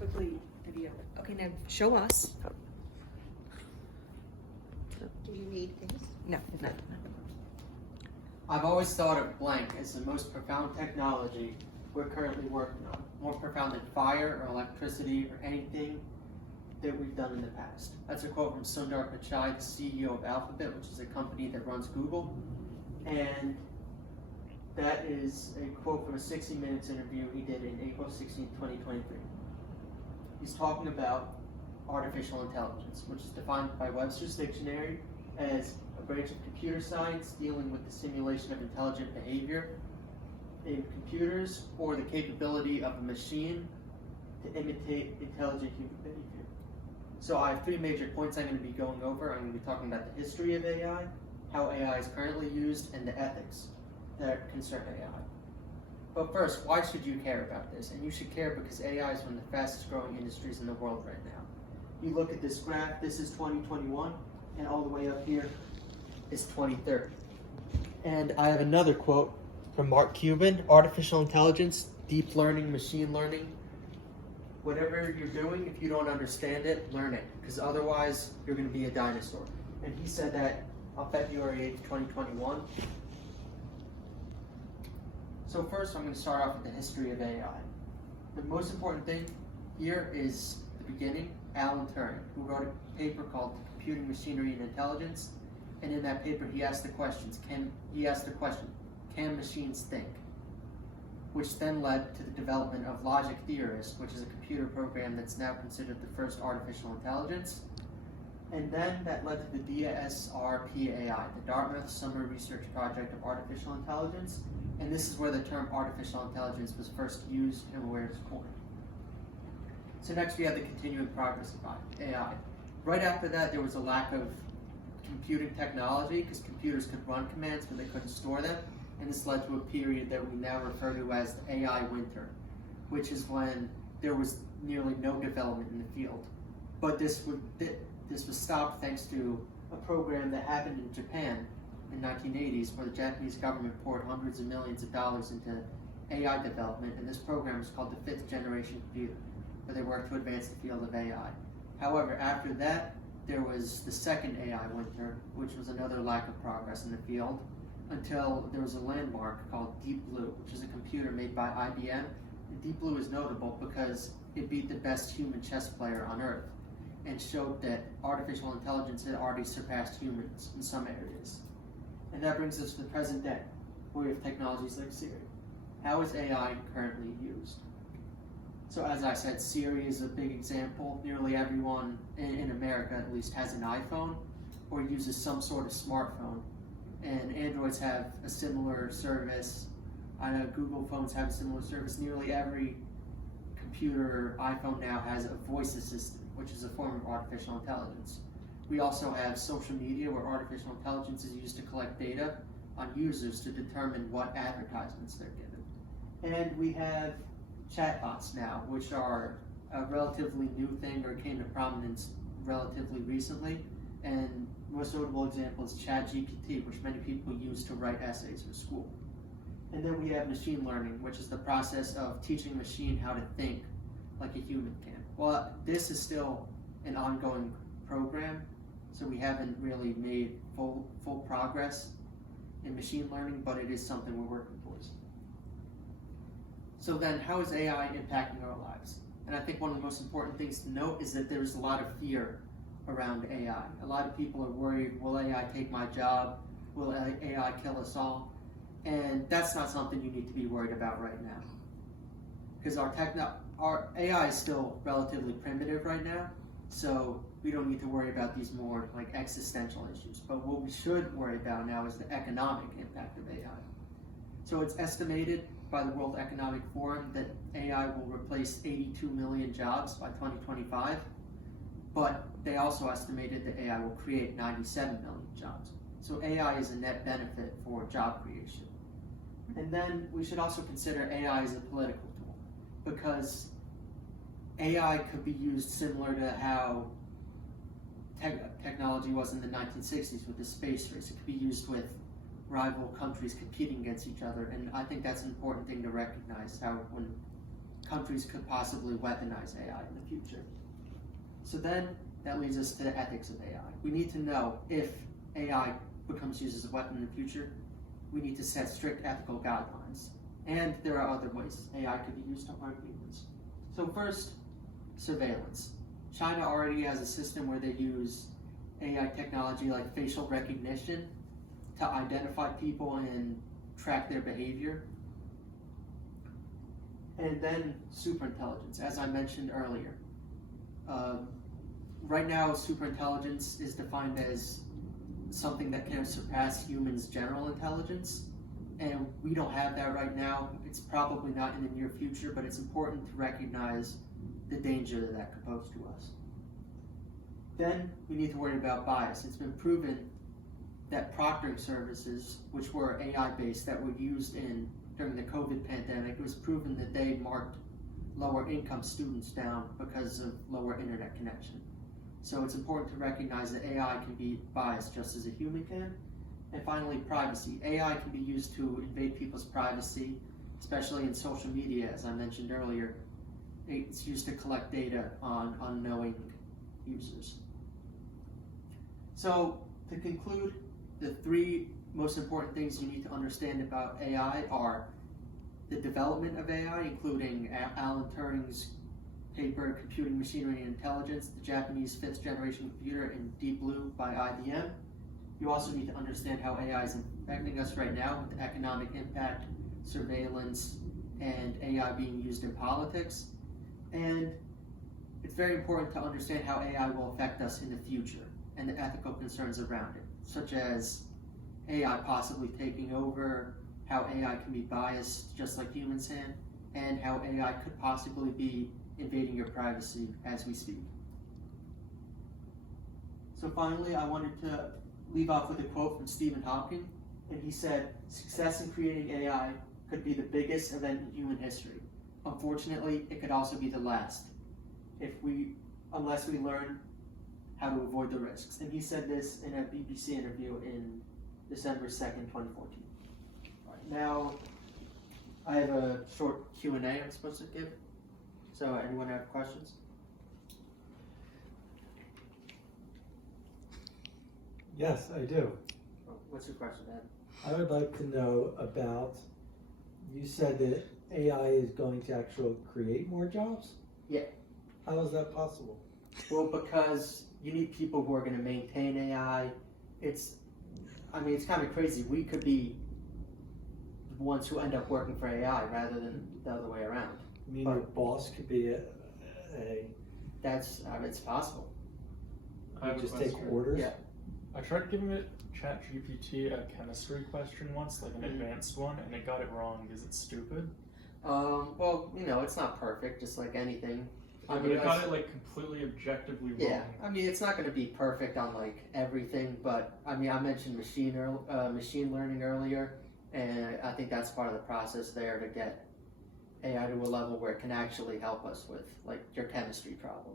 quickly video. Okay, now show us. Do you need things? No, no. I've always thought of blank as the most profound technology we're currently working on. More profound than fire or electricity or anything that we've done in the past. That's a quote from Sundar Pichai, the CEO of Alphabet, which is a company that runs Google. And that is a quote from a 60 Minutes interview he did in April 16, 2023. He's talking about artificial intelligence, which is defined by Webster's Dictionary as a branch of computer science dealing with the simulation of intelligent behavior in computers or the capability of a machine to imitate intelligent human behavior. So I have three major points I'm going to be going over. I'm going to be talking about the history of AI, how AI is currently used, and the ethics that concern AI. But first, why should you care about this? And you should care because AI is one of the fastest growing industries in the world right now. You look at this graph, this is 2021, and all the way up here is 2030. And I have another quote from Mark Cuban: artificial intelligence, deep learning, machine learning. Whatever you're doing, if you don't understand it, learn it, because otherwise you're going to be a dinosaur. And he said that on February 8th, 2021. So first, I'm going to start off with the history of AI. The most important thing here is the beginning. Alan Turing, who wrote a paper called Computing Machinery and Intelligence, and in that paper he asked the question, can machines think? Which then led to the development of Logic Theorist, which is a computer program that's now considered the first artificial intelligence. And then that led to the DSRPAI, the Dartmouth Summer Research Project of Artificial Intelligence. And this is where the term artificial intelligence was first used and where it's coined. So next we have the continuing progress of AI. Right after that, there was a lack of computing technology because computers could run commands but they couldn't store them. And this led to a period that we now refer to as the AI winter, which is when there was nearly no development in the field. But this was stopped thanks to a program that happened in Japan in the 1980s, where the Japanese government poured hundreds of millions of dollars into AI development, and this program is called the Fifth Generation Computer, where they worked to advance the field of AI. However, after that, there was the second AI winter, which was another lack of progress in the field, until there was a landmark called Deep Blue, which is a computer made by IBM. And Deep Blue is notable because it beat the best human chess player on Earth and showed that artificial intelligence had already surpassed humans in some areas. And that brings us to the present day, where we have technologies like Siri. How is AI currently used? So as I said, Siri is a big example. Nearly everyone in America at least has an iPhone or uses some sort of smartphone. And Androids have a similar service. I know Google phones have a similar service. Nearly every computer, iPhone now has a voice assistant, which is a form of artificial intelligence. We also have social media, where artificial intelligence is used to collect data on users to determine what advertisements they're given. And we have chatbots now, which are a relatively new thing or came to prominence relatively recently. And most notable example is ChatGPT, which many people use to write essays for school. And then we have machine learning, which is the process of teaching a machine how to think like a human can. Well, this is still an ongoing program, so we haven't really made full progress in machine learning, but it is something we're working towards. So then, how is AI impacting our lives? And I think one of the most important things to note is that there's a lot of fear around AI. A lot of people are worried, will AI take my job? Will AI kill us all? And that's not something you need to be worried about right now. Because our AI is still relatively primitive right now, so we don't need to worry about these more like existential issues. But what we should worry about now is the economic impact of AI. So it's estimated by the World Economic Forum that AI will replace 82 million jobs by 2025, but they also estimated that AI will create 97 million jobs. So AI is a net benefit for job creation. And then we should also consider AI as a political tool, because AI could be used similar to how technology was in the 1960s with the space race. It could be used with rival countries competing against each other, and I think that's an important thing to recognize, how when countries could possibly weaponize AI in the future. So then that leads us to the ethics of AI. We need to know if AI becomes used as a weapon in the future, we need to set strict ethical guidelines. And there are other ways AI could be used to harm humans. So first, surveillance. China already has a system where they use AI technology like facial recognition to identify people and track their behavior. And then superintelligence, as I mentioned earlier. Right now, superintelligence is defined as something that can surpass humans' general intelligence, and we don't have that right now. It's probably not in the near future, but it's important to recognize the danger that could pose to us. Then we need to worry about bias. It's been proven that proctoring services, which were AI-based, that were used during the COVID pandemic, it was proven that they marked lower income students down because of lower internet connection. So it's important to recognize that AI can be biased just as a human can. And finally, privacy. AI can be used to invade people's privacy, especially in social media, as I mentioned earlier. It's used to collect data on unknowing users. So to conclude, the three most important things you need to understand about AI are the development of AI, including Alan Turing's paper, Computing Machinery and Intelligence, the Japanese 5th generation computer, and Deep Blue by IBM. You also need to understand how AI is affecting us right now with the economic impact, surveillance, and AI being used in politics. And it's very important to understand how AI will affect us in the future and the ethical concerns around it, such as AI possibly taking over, how AI can be biased just like humans can, and how AI could possibly be invading your privacy as we speak. So finally, I wanted to leave off with a quote from Stephen Hawking, and he said, "Success in creating AI could be the biggest event in human history. Unfortunately, it could also be the last, unless we learn how to avoid the risks." And he said this in a BBC interview in December 2nd, 2014. All right, now, I have a short Q&A I'm supposed to give. So anyone have questions? Yes, I do. What's your question, Ed? I would like to know about, you said that AI is going to actually create more jobs? Yeah. How is that possible? Well, because you need people who are going to maintain AI. It's kind of crazy. We could be the ones who end up working for AI rather than the other way around. You mean your boss could be It's possible. you just take orders? Yeah. I tried giving it ChatGPT a chemistry question once, like an advanced one, and it got it wrong. Is it stupid? Well, it's not perfect, just like anything. But it got it like completely objectively wrong. Yeah, it's not going to be perfect on like everything, but I mentioned machine learning earlier, and I think that's part of the process there to get AI to a level where it can actually help us with like your chemistry problem.